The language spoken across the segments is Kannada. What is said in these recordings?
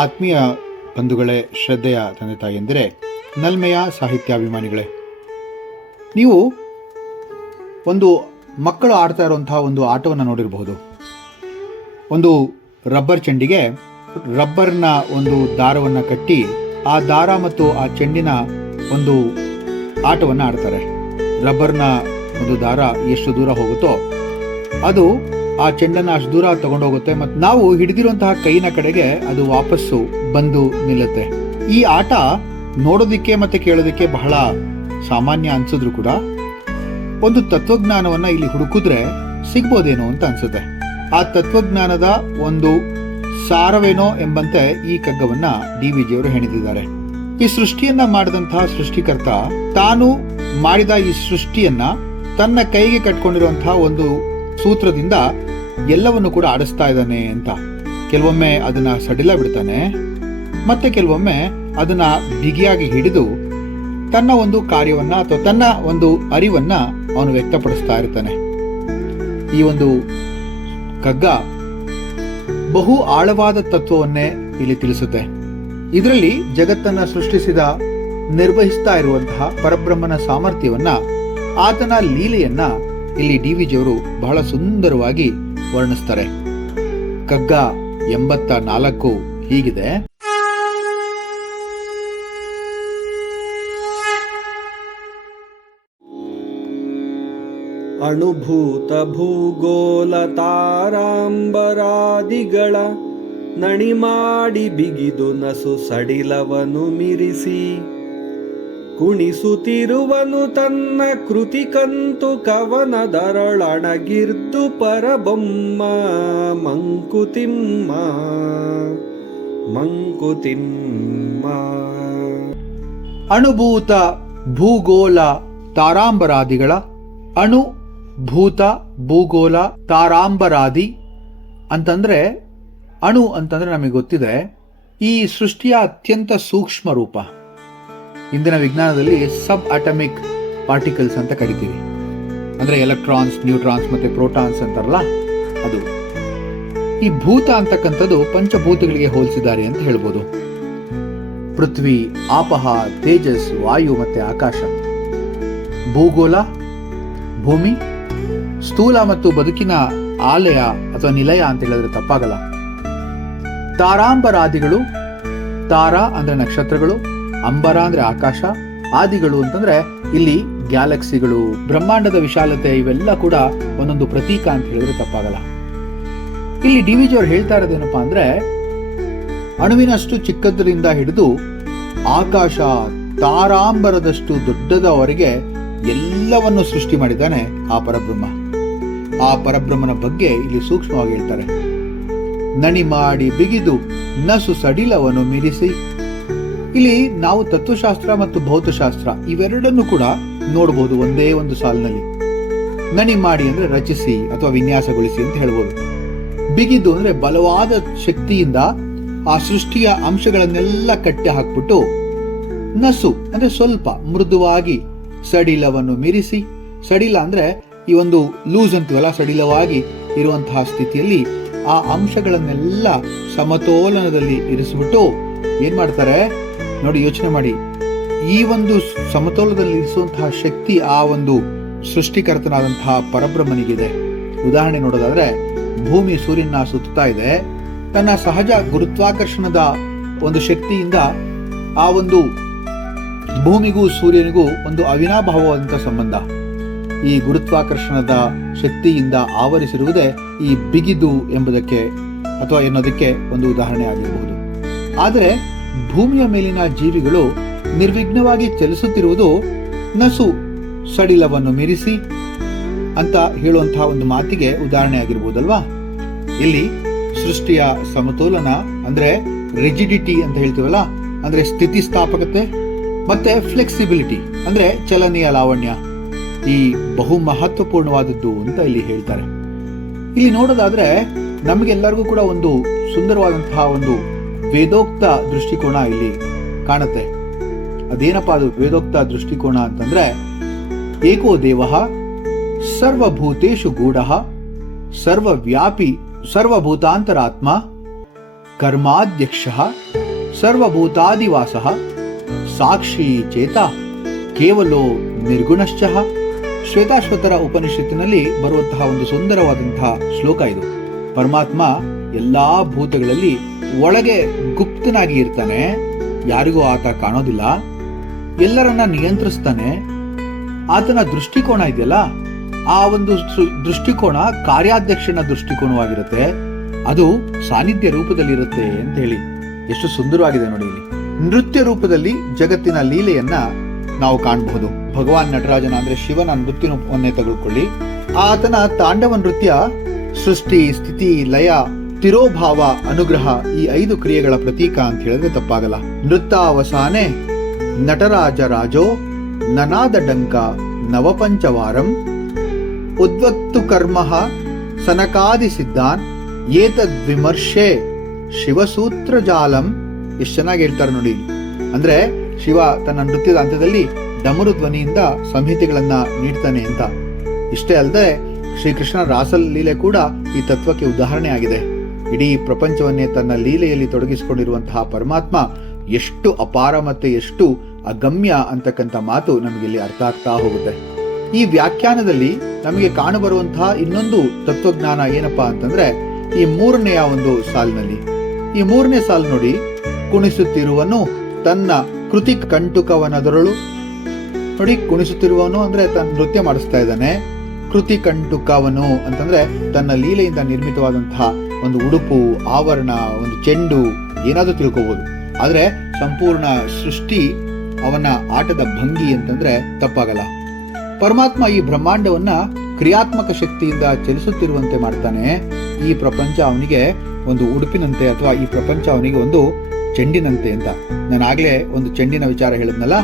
ಆತ್ಮೀಯ ಬಂಧುಗಳೇ, ಶ್ರದ್ಧೆಯ ತಂದೆ ತಾಯಿಯಂದಿರೆ, ನಲ್ಮೆಯ ಸಾಹಿತ್ಯಾಭಿಮಾನಿಗಳೇ, ನೀವು ಒಂದು ಮಕ್ಕಳು ಆಡ್ತಾ ಇರುವಂತಹ ಒಂದು ಆಟವನ್ನು ನೋಡಿರಬಹುದು. ಒಂದು ರಬ್ಬರ್ ಚೆಂಡಿಗೆ ರಬ್ಬರ್ನ ಒಂದು ದಾರವನ್ನು ಕಟ್ಟಿ ಆ ದಾರ ಮತ್ತು ಆ ಚೆಂಡಿನ ಒಂದು ಆಟವನ್ನು ಆಡ್ತಾರೆ. ರಬ್ಬರ್ನ ಒಂದು ದಾರ ಎಷ್ಟು ದೂರ ಹೋಗುತ್ತೋ ಅದು ಆ ಚೆಂಡನ್ನು ಅಷ್ಟು ದೂರ ತಗೊಂಡೋಗುತ್ತೆ ಮತ್ತು ನಾವು ಹಿಡಿದಿರುವಂತಹ ಕೈನ ಕಡೆಗೆ ಅದು ವಾಪಸ್ಸು ಬಂದು ನಿಲ್ಲುತ್ತೆ. ಈ ಆಟ ನೋಡೋದಿಕ್ಕೆ ಮತ್ತೆ ಕೇಳೋದಿಕ್ಕೆ ಬಹಳ ಸಾಮಾನ್ಯ ಅನ್ಸಿದ್ರು ಕೂಡ ಒಂದು ತತ್ವಜ್ಞಾನವನ್ನ ಇಲ್ಲಿ ಹುಡುಕಿದ್ರೆ ಸಿಗ್ಬೋದೇನೋ ಅಂತ ಅನ್ಸುತ್ತೆ. ಆ ತತ್ವಜ್ಞಾನದ ಒಂದು ಸಾರವೇನೋ ಎಂಬಂತೆ ಈ ಕಗ್ಗವನ್ನ DVG ಅವರು ಹೆಣೆದಿದ್ದಾರೆ. ಈ ಸೃಷ್ಟಿಯನ್ನ ಮಾಡಿದಂತಹ ಸೃಷ್ಟಿಕರ್ತ ತಾನು ಮಾಡಿದ ಈ ಸೃಷ್ಟಿಯನ್ನ ತನ್ನ ಕೈಗೆ ಕಟ್ಕೊಂಡಿರುವಂತಹ ಒಂದು ಸೂತ್ರದಿಂದ ಎಲ್ಲವನ್ನು ಕೂಡ ಆಡಿಸ್ತಾ ಇದ್ದಾನೆ ಅಂತ. ಕೆಲವೊಮ್ಮೆ ಅದನ್ನ ಸಡಿಲ ಬಿಡ್ತಾನೆ, ಮತ್ತೆ ಕೆಲವೊಮ್ಮೆ ಅದನ್ನ ಬಿಗಿಯಾಗಿ ಹಿಡಿದು ತನ್ನ ಒಂದು ಕಾರ್ಯವನ್ನ ಅಥವಾ ತನ್ನ ಒಂದು ಅರಿವನ್ನ ಅವನು ವ್ಯಕ್ತಪಡಿಸ್ತಾ ಇರ್ತಾನೆ. ಈ ಒಂದು ಕಗ್ಗ ಬಹು ಆಳವಾದ ತತ್ವವನ್ನೇ ಇಲ್ಲಿ ತಿಳಿಸುತ್ತೆ. ಇದರಲ್ಲಿ ಜಗತ್ತನ್ನ ಸೃಷ್ಟಿಸಿದ ನಿರ್ವಹಿಸ್ತಾ ಇರುವಂತಹ ಪರಬ್ರಹ್ಮನ ಸಾಮರ್ಥ್ಯವನ್ನ, ಆತನ ಲೀಲೆಯನ್ನ ಇಲ್ಲಿ DVG ಅವರು ಬಹಳ ಸುಂದರವಾಗಿ ವರ್ಣಿಸ್ತಾರೆ. ಕಗ್ಗ 84 ಹೀಗಿದೆ. ಅಣುಭೂತ ಭೂಗೋಲ ತಾರಾಂಬರಾದಿಗಳ ನಣಿಮಾಡಿ ಬಿಗಿದು ನಸು ಸಡಿಲವನು ಮಿರಿಸಿ ಕುಣಿಸುತ್ತಿರುವನು ತನ್ನ ಕೃತಿಕಂತು ಕವನದರೊಳಣಗಿರ್ದು ಪರಬೊಮ್ಮ ಮಂಕುತಿಮ್ಮ ಮಂಕುತಿಮ್ಮ. ಅಣುಭೂತ ಭೂಗೋಲ ತಾರಾಂಬರಾದಿಗಳ, ಅಣು ಭೂತ ಭೂಗೋಲ ತಾರಾಂಬರಾದಿ ಅಂತಂದ್ರೆ, ಅಣು ಅಂತಂದ್ರೆ ನಮಗೆ ಗೊತ್ತಿದೆ ಈ ಸೃಷ್ಟಿಯ ಅತ್ಯಂತ ಸೂಕ್ಷ್ಮ ರೂಪ. ಇಂದಿನ ವಿಜ್ಞಾನದಲ್ಲಿ ಸಬ್ ಅಟಮಿಕ್ ಪಾರ್ಟಿಕಲ್ಸ್ ಅಂತ ಕರಿತೀವಿ. ಅಂದ್ರೆ ಎಲೆಕ್ಟ್ರಾನ್ಸ್, ನ್ಯೂಟ್ರಾನ್ಸ್ ಮತ್ತೆ ಪ್ರೋಟಾನ್ಸ್ ಅಂತಾರಲ್ಲ ಅದು. ಈ ಭೂತ ಅಂತಕ್ಕಂಥದ್ದು ಪಂಚಭೂತಗಳಿಗೆ ಹೋಲಿಸಿದ್ದಾರೆ ಅಂತ ಹೇಳ್ಬೋದು. ಪೃಥ್ವಿ, ಆಪಹ, ತೇಜಸ್, ವಾಯು ಮತ್ತೆ ಆಕಾಶ. ಭೂಗೋಲ ಭೂಮಿ, ಸ್ಥೂಲ ಮತ್ತು ಬದುಕಿನ ಆಲಯ ಅಥವಾ ನಿಲಯ ಅಂತ ಹೇಳಿದ್ರೆ ತಪ್ಪಾಗಲ್ಲ. ತಾರಾಂಬರಾದಿಗಳು, ತಾರಾ ಅಂದ್ರೆ ನಕ್ಷತ್ರಗಳು, ಅಂಬರ ಅಂದ್ರೆ ಆಕಾಶ, ಆದಿಗಳು ಅಂತಂದ್ರೆ ಇಲ್ಲಿ ಗ್ಯಾಲಕ್ಸಿಗಳು, ಬ್ರಹ್ಮಾಂಡದ ವಿಶಾಲತೆ, ಇವೆಲ್ಲ ಕೂಡ ಒಂದೊಂದು ಪ್ರತೀಕ ಅಂತ ಹೇಳಿದ್ರೆ ತಪ್ಪಾಗಲ್ಲ. ಇಲ್ಲಿ DVG ಅವರು ಹೇಳ್ತಾ ಇರೋದೇನಪ್ಪಾ ಅಂದ್ರೆ, ಅಣುವಿನಷ್ಟು ಚಿಕ್ಕದ್ರಿಂದ ಹಿಡಿದು ಆಕಾಶ ತಾರಾಂಬರದಷ್ಟು ದೊಡ್ಡದವರೆಗೆ ಎಲ್ಲವನ್ನು ಸೃಷ್ಟಿ ಮಾಡಿದ್ದಾನೆ ಆ ಪರಬ್ರಹ್ಮ. ಆ ಪರಬ್ರಹ್ಮನ ಬಗ್ಗೆ ಇಲ್ಲಿ ಸೂಕ್ಷ್ಮವಾಗಿ ಹೇಳ್ತಾರೆ. ನಣಿ ಮಾಡಿ ಬಿಗಿದು ನಸು ಸಡಿಲವನ್ನು ಮಿರಿಸಿ. ಇಲ್ಲಿ ನಾವು ತತ್ವಶಾಸ್ತ್ರ ಮತ್ತು ಭೌತಶಾಸ್ತ್ರ ಇವೆರಡನ್ನು ಕೂಡ ನೋಡಬಹುದು ಒಂದೇ ಒಂದು ಸಾಲಿನಲ್ಲಿ. ನಣಿ ಮಾಡಿ ಅಂದ್ರೆ ರಚಿಸಿ ಅಥವಾ ವಿನ್ಯಾಸಗೊಳಿಸಿ ಅಂತ ಹೇಳ್ಬೋದು. ಬಿಗಿದು ಅಂದ್ರೆ ಬಲವಾದ ಶಕ್ತಿಯಿಂದ ಆ ಸೃಷ್ಟಿಯ ಅಂಶಗಳನ್ನೆಲ್ಲ ಕಟ್ಟಿ ಹಾಕ್ಬಿಟ್ಟು, ನಸು ಅಂದ್ರೆ ಸ್ವಲ್ಪ ಮೃದುವಾಗಿ, ಸಡಿಲವನ್ನು ಮಿರಿಸಿ. ಸಡಿಲ ಅಂದ್ರೆ ಈ ಒಂದು ಲೂಸ್ ಅಂತೀವಲ್ಲ, ಸಡಿಲವಾಗಿ ಇರುವಂತಹ ಸ್ಥಿತಿಯಲ್ಲಿ ಆ ಅಂಶಗಳನ್ನೆಲ್ಲ ಸಮತೋಲನದಲ್ಲಿ ಇರಿಸ್ಬಿಟ್ಟು ಏನ್ ಮಾಡ್ತಾರೆ ನೋಡಿ, ಯೋಚನೆ ಮಾಡಿ. ಈ ಒಂದು ಸಮತೋಲನದಲ್ಲಿ ಇರಿಸುವಂತಹ ಶಕ್ತಿ ಆ ಒಂದು ಸೃಷ್ಟಿಕರ್ತನಾದಂತಹ ಪರಬ್ರಹ್ಮನಿಗಿದೆ. ಉದಾಹರಣೆ ನೋಡೋದಾದ್ರೆ, ಭೂಮಿ ಸೂರ್ಯನ ಸುತ್ತಾ ಇದೆ. ತನ್ನ ಸಹಜ ಗುರುತ್ವಾಕರ್ಷಣದ ಒಂದು ಶಕ್ತಿಯಿಂದ ಆ ಒಂದು ಭೂಮಿಗೂ ಸೂರ್ಯನಿಗೂ ಒಂದು ಅವಿನಾಭಾವವಾದಂತಹ ಸಂಬಂಧ. ಈ ಗುರುತ್ವಾಕರ್ಷಣದ ಶಕ್ತಿಯಿಂದ ಆವರಿಸಿರುವುದೇ ಈ ಬಿಗಿದು ಎಂಬುದಕ್ಕೆ ಅಥವಾ ಎನ್ನೋದಕ್ಕೆ ಒಂದು ಉದಾಹರಣೆ ಆಗಿರಬಹುದು. ಆದರೆ ಭೂಮಿಯ ಮೇಲಿನ ಜೀವಿಗಳು ನಿರ್ವಿಘ್ನವಾಗಿ ಚಲಿಸುತ್ತಿರುವುದು ನಸು ಸಡಿಲವನ್ನು ಮೀರಿಸಿ ಅಂತ ಹೇಳುವಂತಹ ಒಂದು ಮಾತಿಗೆ ಉದಾಹರಣೆ ಆಗಿರ್ಬೋದಲ್ವಾ. ಇಲ್ಲಿ ಸೃಷ್ಟಿಯ ಸಮತೋಲನ ಅಂದ್ರೆ ರಿಜಿಡಿಟಿ ಅಂತ ಹೇಳ್ತೀವಲ್ಲ, ಅಂದ್ರೆ ಸ್ಥಿತಿಸ್ಥಾಪಕತೆ ಮತ್ತೆ ಫ್ಲೆಕ್ಸಿಬಿಲಿಟಿ ಅಂದ್ರೆ ಚಲನೆಯ ಲಾವಣ್ಯ, ಈ ಬಹು ಮಹತ್ವಪೂರ್ಣವಾದದ್ದು ಅಂತ ಇಲ್ಲಿ ಹೇಳ್ತಾರೆ. ಇಲ್ಲಿ ನೋಡೋದಾದ್ರೆ ನಮಗೆಲ್ಲರಿಗೂ ಕೂಡ ಒಂದು ಸುಂದರವಾದಂತಹ ಒಂದು ವೇದೋಕ್ತ ದೃಷ್ಟಿಕೋನ ಇಲ್ಲಿ ಕಾಣುತ್ತೆ. ಅದೇನಪ್ಪ ಅದು ವೇದೋಕ್ತ ದೃಷ್ಟಿಕೋನ ಅಂತಂದ್ರೆ, ಏಕೋ ದೇವಃ ಸರ್ವಭೂತೇಷು ಗೂಢಃ ಸರ್ವವ್ಯಾಪಿ ಸರ್ವಭೂತಾಂತರಾತ್ಮ ಕರ್ಮಾಧ್ಯಕ್ಷ ಸರ್ವಭೂತಾದಿವಾಸ ಸಾಕ್ಷಿ ಚೇತ ಕೇವಲೋ ನಿರ್ಗುಣಶ್ಚ. ಶ್ವೇತಾಶ್ವತರ ಉಪನಿಷತ್ತಿನಲ್ಲಿ ಬರುವಂತಹ ಒಂದು ಸುಂದರವಾದಂತಹ ಶ್ಲೋಕ ಇದು. ಪರಮಾತ್ಮ ಎಲ್ಲಾ ಭೂತಗಳಲ್ಲಿ ಒಳಗೆ ಗುಪ್ತನಾಗಿ ಇರ್ತಾನೆ, ಯಾರಿಗೂ ಆತ ಕಾಣೋದಿಲ್ಲ, ಎಲ್ಲರನ್ನ ನಿಯಂತ್ರಿಸ್ತಾನೆ. ಆತನ ದೃಷ್ಟಿಕೋನ ಇದೆಯಲ್ಲ, ಆ ಒಂದು ದೃಷ್ಟಿಕೋನ ಕಾರ್ಯಾಧ್ಯಕ್ಷನ ದೃಷ್ಟಿಕೋನವಾಗಿರುತ್ತೆ, ಅದು ಸಾನ್ನಿಧ್ಯ ರೂಪದಲ್ಲಿರುತ್ತೆ ಅಂತ ಹೇಳಿ ಎಷ್ಟು ಸುಂದರವಾಗಿದೆ ನೋಡಿ. ಇಲ್ಲಿ ನೃತ್ಯ ರೂಪದಲ್ಲಿ ಜಗತ್ತಿನ ಲೀಲೆಯನ್ನ ನಾವು ಕಾಣಬಹುದು. ಭಗವಾನ್ ನಟರಾಜನ ಅಂದ್ರೆ ಶಿವನ ನೃತ್ಯವನ್ನೇ ತೆಗೆದುಕೊಳ್ಳಿ, ಆತನ ತಾಂಡವ ನೃತ್ಯ ಸೃಷ್ಟಿ, ಸ್ಥಿತಿ, ಲಯ, ತಿರೋಭಾವ, ಅನುಗ್ರಹ ಈ 5 ಕ್ರಿಯೆಗಳ ಪ್ರತೀಕ ಅಂತ ಹೇಳಿದ್ರೆ ತಪ್ಪಾಗಲ್ಲ. ನೃತ್ತಾವಸಾನೆ ನಟರಾಜ ರಾಜೋ ನನಾದ ಡಂಕ ನವಪಂಚವಾರಂ ಉದ್ವಕ್ತು ಕರ್ಮ ಸನಕಾದಿ ಸಿದ್ಧಾನ್ ಏತದ್ ವಿಮರ್ಶೆ ಶಿವಸೂತ್ರ ಜಾಲಂ. ಎಷ್ಟು ಚೆನ್ನಾಗಿ ಹೇಳ್ತಾರೆ ನೋಡಿ. ಅಂದ್ರೆ ಶಿವ ತನ್ನ ನೃತ್ಯದ ಹಂತದಲ್ಲಿ ಡಮರು ಧ್ವನಿಯಿಂದ ಸಂಹಿತೆಗಳನ್ನ ನೀಡ್ತಾನೆ ಅಂತ. ಇಷ್ಟೇ ಅಲ್ಲದೆ ಶ್ರೀಕೃಷ್ಣ ರಾಸಲ್ ಲೀಲೆ ಕೂಡ ಈ ತತ್ವಕ್ಕೆ ಉದಾಹರಣೆ ಆಗಿದೆ. ಇಡೀ ಪ್ರಪಂಚವನ್ನೇ ತನ್ನ ಲೀಲೆಯಲ್ಲಿ ತೊಡಗಿಸಿಕೊಂಡಿರುವಂತಹ ಪರಮಾತ್ಮ ಎಷ್ಟು ಅಪಾರ ಮತ್ತೆ ಎಷ್ಟು ಅಗಮ್ಯ ಅಂತಕ್ಕಂಥ ಮಾತು ನಮಗೆ ಇಲ್ಲಿ ಅರ್ಥ ಆಗ್ತಾ ಹೋಗುತ್ತೆ. ಈ ವ್ಯಾಖ್ಯಾನದಲ್ಲಿ ನಮಗೆ ಕಾಣಬರುವಂತಹ ಇನ್ನೊಂದು ತತ್ವಜ್ಞಾನ ಏನಪ್ಪಾ ಅಂತಂದ್ರೆ ಈ 3ನೇ ಒಂದು ಸಾಲಿನಲ್ಲಿ, ಈ 3ನೇ ಸಾಲು ನೋಡಿ. ಕುಣಿಸುತ್ತಿರುವನು ತನ್ನ ಕೃತಿ ಕಂಟುಕವನದರಳು. ನೋಡಿ, ಕುಣಿಸುತ್ತಿರುವವನು ಅಂದ್ರೆ ತನ್ನ ನೃತ್ಯ ಮಾಡಿಸ್ತಾ ಇದ್ದಾನೆ. ಕೃತಿ ಕಂಟುಕವನು ಅಂತಂದ್ರೆ ತನ್ನ ಲೀಲೆಯಿಂದ ನಿರ್ಮಿತವಾದಂತಹ ಒಂದು ಉಡುಪು, ಆವರಣ, ಒಂದು ಚೆಂಡು ಏನಾದ್ರೂ ತಿಳ್ಕೋಬಹುದು. ಆದ್ರೆ ಸಂಪೂರ್ಣ ಸೃಷ್ಟಿ ಅವನ ಆಟದ ಭಂಗಿ ಅಂತಂದ್ರೆ ತಪ್ಪಾಗಲ್ಲ. ಪರಮಾತ್ಮ ಈ ಬ್ರಹ್ಮಾಂಡವನ್ನ ಕ್ರಿಯಾತ್ಮಕ ಶಕ್ತಿಯಿಂದ ಚಲಿಸುತ್ತಿರುವಂತೆ ಮಾಡ್ತಾನೆ. ಈ ಪ್ರಪಂಚ ಅವನಿಗೆ ಒಂದು ಉಡುಪಿನಂತೆ ಅಥವಾ ಈ ಪ್ರಪಂಚ ಅವನಿಗೆ ಒಂದು ಚೆಂಡಿನಂತೆ ಅಂತ. ನಾನು ಆಗ್ಲೇ ಒಂದು ಚೆಂಡಿನ ವಿಚಾರ ಹೇಳಿದ್ನಲ್ಲ,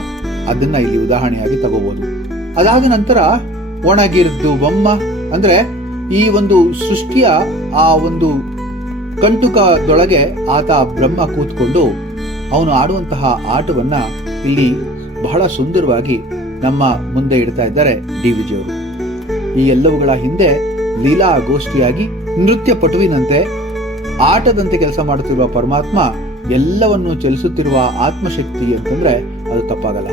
ಅದನ್ನ ಇಲ್ಲಿ ಉದಾಹರಣೆಯಾಗಿ ತಗೋಬಹುದು. ಅದಾದ ನಂತರ ಒಣಗಿರ್ದು ಬೊಮ್ಮ ಅಂದ್ರೆ ಈ ಒಂದು ಸೃಷ್ಟಿಯ ಆ ಒಂದು ಕಂಟುಕದೊಳಗೆ ಆತ ಬ್ರಹ್ಮ ಕೂತ್ಕೊಂಡು ಅವನು ಆಡುವಂತಹ ಆಟವನ್ನ ಇಲ್ಲಿ ಬಹಳ ಸುಂದರವಾಗಿ ನಮ್ಮ ಮುಂದೆ ಇಡ್ತಾ ಇದ್ದಾರೆ ಡಿ.ವಿ.ಜಿ. ಅವರು. ಈ ಎಲ್ಲವುಗಳ ಹಿಂದೆ ಲೀಲಾ ಗೋಷ್ಠಿಯಾಗಿ ನೃತ್ಯ ಪಟುವಿನಂತೆ ಆಟದಂತೆ ಕೆಲಸ ಮಾಡುತ್ತಿರುವ ಪರಮಾತ್ಮ ಎಲ್ಲವನ್ನು ಚಲಿಸುತ್ತಿರುವ ಆತ್ಮಶಕ್ತಿ ಅಂತಂದ್ರೆ ಅದು ತಪ್ಪಾಗಲ್ಲ.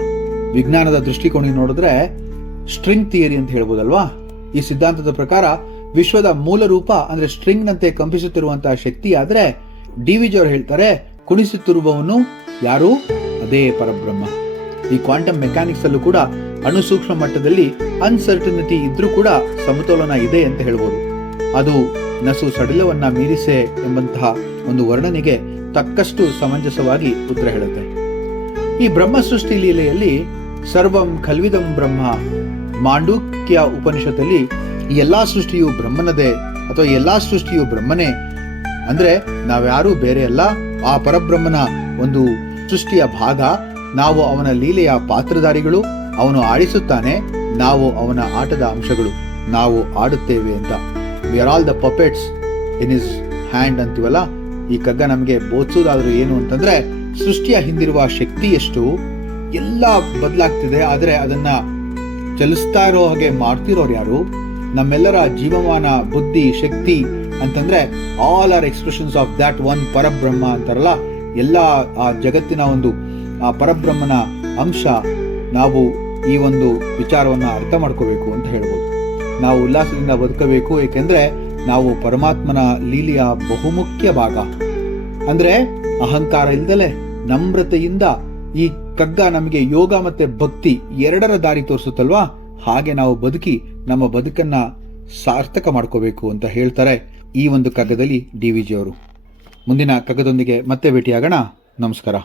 ವಿಜ್ಞಾನದ ದೃಷ್ಟಿಕೋನ ನೋಡಿದ್ರೆ ಸ್ಟ್ರಿಂಗ್ ಥಿಯರಿ ಅಂತ ಹೇಳ್ಬೋದಲ್ವಾ. ಈ ಸಿದ್ಧಾಂತದ ಪ್ರಕಾರ ವಿಶ್ವದ ಮೂಲ ರೂಪ ಅಂದ್ರೆ ಸ್ಟ್ರಿಂಗ್ ನಂತೆ ಕಂಪಿಸುತ್ತಿರುವಂತಹ ಶಕ್ತಿ ಆದ್ರೆ ಡಿ.ವಿ.ಜಿ. ಅವರು ಹೇಳ್ತಾರೆ ಕುಣಿಸುತ್ತಿರುವವನು ಯಾರು? ಅದೇ ಪರಬ್ರಹ್ಮ. ಈ ಕ್ವಾಂಟಮ್ ಮೆಕ್ಯಾನಿಕ್ಸ್ ಅಲ್ಲೂ ಕೂಡ ಅಣು ಸೂಕ್ಷ್ಮ ಮಟ್ಟದಲ್ಲಿ ಅನ್ಸರ್ಟನಿಟಿ ಇದ್ರೂ ಕೂಡ ಸಮತೋಲನ ಇದೆ ಅಂತ ಹೇಳ್ಬೋದು. ಅದು ನಸು ಸಡಿಲವನ್ನ ಮೀರಿಸೆ ಎಂಬಂತಹ ಒಂದು ವರ್ಣನೆಗೆ ತಕ್ಕಷ್ಟು ಸಮಂಜಸವಾಗಿ ಉತ್ತರ ಹೇಳುತ್ತೆ. ಈ ಬ್ರಹ್ಮ ಸೃಷ್ಟಿ ಲೀಲೆಯಲ್ಲಿ ಸರ್ವಂ ಖಲ್ವಿದಂ ಬ್ರಹ್ಮ ಮಾಂಡುಕ್ಯ ಉಪನಿಷತ್ತಲ್ಲಿ ಈ ಎಲ್ಲಾ ಸೃಷ್ಟಿಯು ಬ್ರಹ್ಮನದೇ ಅಥವಾ ಎಲ್ಲಾ ಸೃಷ್ಟಿಯು ಬ್ರಹ್ಮನೇ ಅಂದ್ರೆ ನಾವ್ಯಾರೂ ಬೇರೆ ಅಲ್ಲ, ಆ ಪರಬ್ರಹ್ಮನ ಒಂದು ಸೃಷ್ಟಿಯ ಭಾಗ. ನಾವು ಅವನ ಲೀಲೆಯ ಪಾತ್ರಧಾರಿಗಳು. ಅವನು ಆಡಿಸುತ್ತಾನೆ, ನಾವು ಅವನ ಆಟದ ಅಂಶಗಳು, ನಾವು ಆಡುತ್ತೇವೆ ಅಂತ. We are all the puppets in his hand ಅಂತೀವಲ್ಲ. ಈ ಕಗ್ಗ ನಮಗೆ ಬೋಧಿಸೋದಾದ್ರೂ ಏನು ಅಂತಂದ್ರೆ ಸೃಷ್ಟಿಯ ಹಿಂದಿರುವ ಶಕ್ತಿ ಎಷ್ಟು ಎಲ್ಲ ಬದಲಾಗ್ತಿದೆ, ಆದ್ರೆ ಅದನ್ನ ಚಲಿಸ್ತಾ ಇರೋ ಹಾಗೆ ಮಾಡ್ತಿರೋರು ಯಾರು? ನಮ್ಮೆಲ್ಲರ ಜೀವಮಾನ, ಬುದ್ಧಿ, ಶಕ್ತಿ ಅಂತಂದ್ರೆ all are expressions of that one ಪರಬ್ರಹ್ಮ ಅಂತಾರಲ್ಲ. ಎಲ್ಲ ಆ ಜಗತ್ತಿನ ಒಂದು ಆ ಪರಬ್ರಹ್ಮನ ಅಂಶ. ನಾವು ಈ ಒಂದು ವಿಚಾರವನ್ನ ಅರ್ಥ ಮಾಡ್ಕೋಬೇಕು ಅಂತ ಹೇಳ್ಬೋದು. ನಾವು ಉಲ್ಲಾಸದಿಂದ ಬದುಕಬೇಕು, ಏಕೆಂದ್ರೆ ನಾವು ಪರಮಾತ್ಮನ ಲೀಲೆಯ ಬಹುಮುಖ್ಯ ಭಾಗ. ಅಂದ್ರೆ ಅಹಂಕಾರ ಇಲ್ದಲೆ ನಮ್ರತೆಯಿಂದ ಈ ಕಗ್ಗ ನಮಗೆ ಯೋಗ ಮತ್ತೆ ಭಕ್ತಿ ಎರಡರ ದಾರಿ ತೋರಿಸುತ್ತಲ್ವಾ, ಹಾಗೆ ನಾವು ಬದುಕಿ ನಮ್ಮ ಬದುಕನ್ನ ಸಾರ್ಥಕ ಮಾಡ್ಕೋಬೇಕು ಅಂತ ಹೇಳ್ತಾರೆ ಈ ಒಂದು ಕಗ್ಗದಲ್ಲಿ ಡಿ.ವಿ.ಜಿ. ಅವರು. ಮುಂದಿನ ಕಗ್ಗದೊಂದಿಗೆ ಮತ್ತೆ ಭೇಟಿಯಾಗೋಣ. ನಮಸ್ಕಾರ.